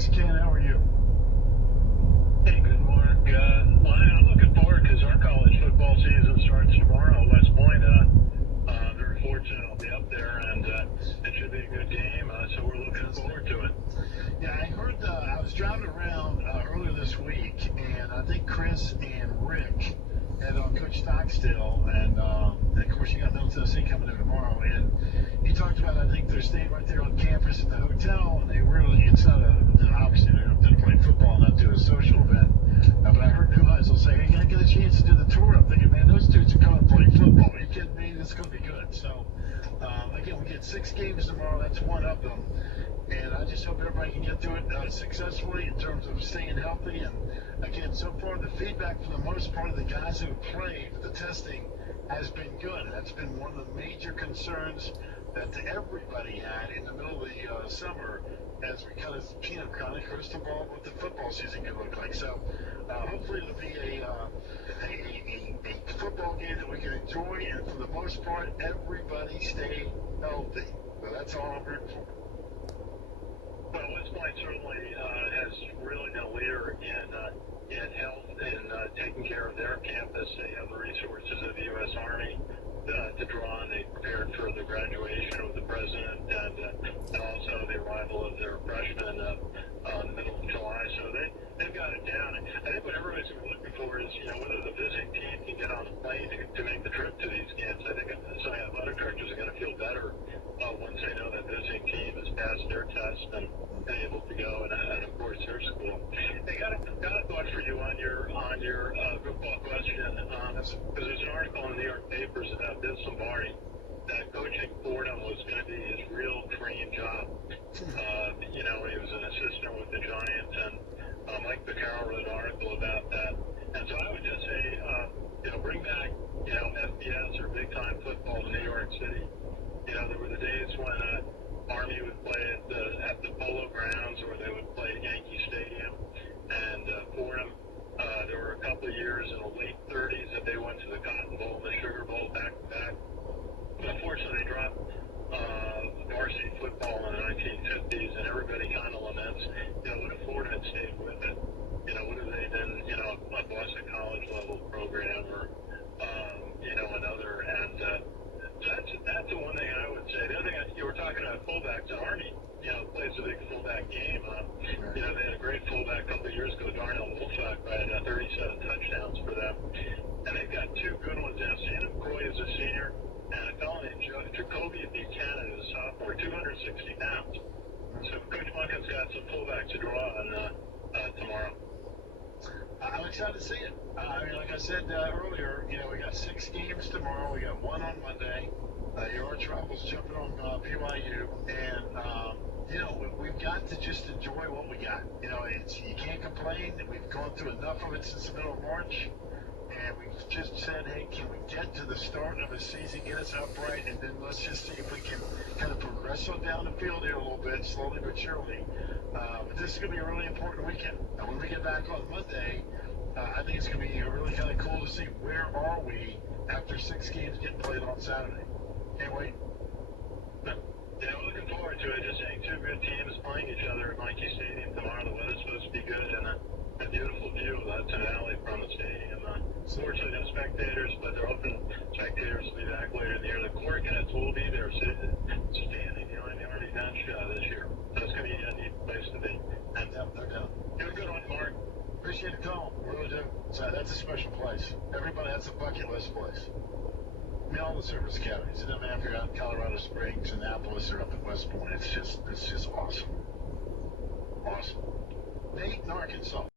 Thanks, Ken. How are you? Hey, good, Mark. Well, I'm looking forward because our college football season starts tomorrow. West Point, very fortunate I'll be up there, and it should be a good game. So we're looking forward to it. Yeah, I heard. I was driving around earlier this week, and I think Chris and Rick had on Coach Stockstill, and of course you got Middle Tennessee coming in tomorrow, and he talked about, I think they're staying right there on campus at the hotel, and they really, it's not a, obviously they're going to play football and not do a social event, but I heard Neuheisel say, hey, I get a chance to do the tour. I'm thinking, man, those dudes are coming to play football. Are you kidding me? This is going to be good. So, again, we get 6 games tomorrow. That's one of them. And I just hope everybody can get through it successfully in terms of staying healthy. And again, so far the feedback for the most part of the guys who have played, the testing has been good. And that's been one of the major concerns that everybody had in the middle of the summer as we kind of crystal ball what the football season could look like. So hopefully it'll be a football game that we can enjoy. And for the most part, everybody stay healthy. So that's all I'm rooting for. Well, West Point certainly has really been a leader in health and taking care of their campus. They have the resources of the U.S. Army to draw on. They prepared for the graduation of the president and also the arrival of their freshmen in the middle of July. So they've got it down. And I think what everybody's looking for is, whether the visiting team can get on the plane to make the trip to these games. I think some athletic directors are going to feel better once they know that visiting team has passed their test and able to go, and of course their school. Hey, got a thought for you on your football question, because there's an article in the New York papers about Vince Lombardi that coaching Fordham was going to be his real dream job. He was an assistant with the Giants, and Mike Packard wrote an article about that. And so I would just say, bring back, FBS or big time football to New York City. There were the days when Army would play at the Polo Grounds, or they would play at Yankee Stadium. And Fordham, there were a couple of years in the late 30s that they went to the Cotton Bowl and the Sugar Bowl back to back. But unfortunately, they dropped varsity football in the 1950s, and everybody kind of laments, what if Florida had stayed with it? Would have they been, a Boston College level program or, another? And that's the one thing I would say. The other thing, you were talking about fullbacks. Army, plays a big fullback game. They had a great fullback a couple of years ago, Darnell Wolfak, had 37 touchdowns for them. And they've got 2 good ones now. Shannon McCoy is a senior, and a fellow named Jacoby Buchanan is a sophomore, 260 pounds. So Coach Munkin's got some fullbacks to draw on tomorrow. I'm excited to see it. Like I said earlier, we got 6 games tomorrow. We got 1 on Monday. Your arch rival's jumping on BYU, and we've got to just enjoy what we got. You can't complain. We've gone through enough of it since the middle of March, and we've just said, hey, can we get to the start of the season, get us upright, and then let's just see if we can kind of progress on down the field here a little bit, slowly but surely. But this is going to be a really important weekend. And when we get back on Monday, I think it's going to be really kind of cool to see where are we after 6 games getting played on Saturday. Can't wait. Yeah, we're looking forward to it. Just saying, 2 good teams playing each other at Yankee Stadium tomorrow. The weather's supposed to be good, and a beautiful view of Hudson Valley from the stadium. Unfortunately, no spectators, but they're hoping spectators will be back later in the year. The Corey Cadets will be there standing behind the Army bench this year. So it's going to be a neat place to be. And No doubt. you're a good one, Mark. Appreciate the call. Really do. So that's a special place. Everybody, that's a bucket list place. All the service academies. It doesn't matter if you're out in Colorado Springs, Annapolis, or up at West Point. It's just awesome. Awesome. Nate in Arkansas.